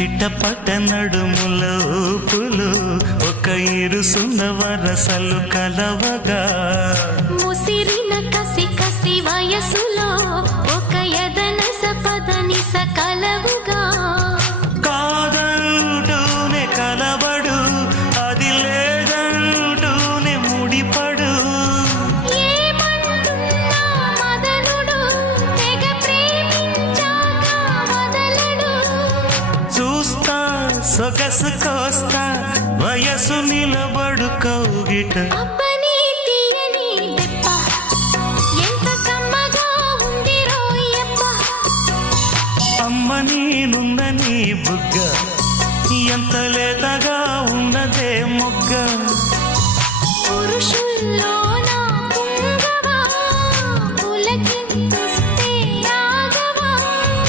చిట్టపట్ట నడుముల ఊపులు ఒక ఇరుసున్న వరసలు కలవగా ముసిరిన కసి కసి వయసులో ఒక యదన సపదని సకలవుగా కాదంటూనే కలబడు అది లేదంటూనే ముడిపడు ఏమంటున్నా మదనుడు తెగ ప్రేమించాక వదలడు చూస్తా సొగసు కోస్తా వయసు నిలబడు కౌగిట అబ్బని తీయని దెబ్బ ఎంత కమ్మగా ఉంది రోయప్ప అమ్మ నేనున్న నీ బుగ్గ ఎంత లేతగా ఉన్నదే మొగ్గ పురుషుల్లో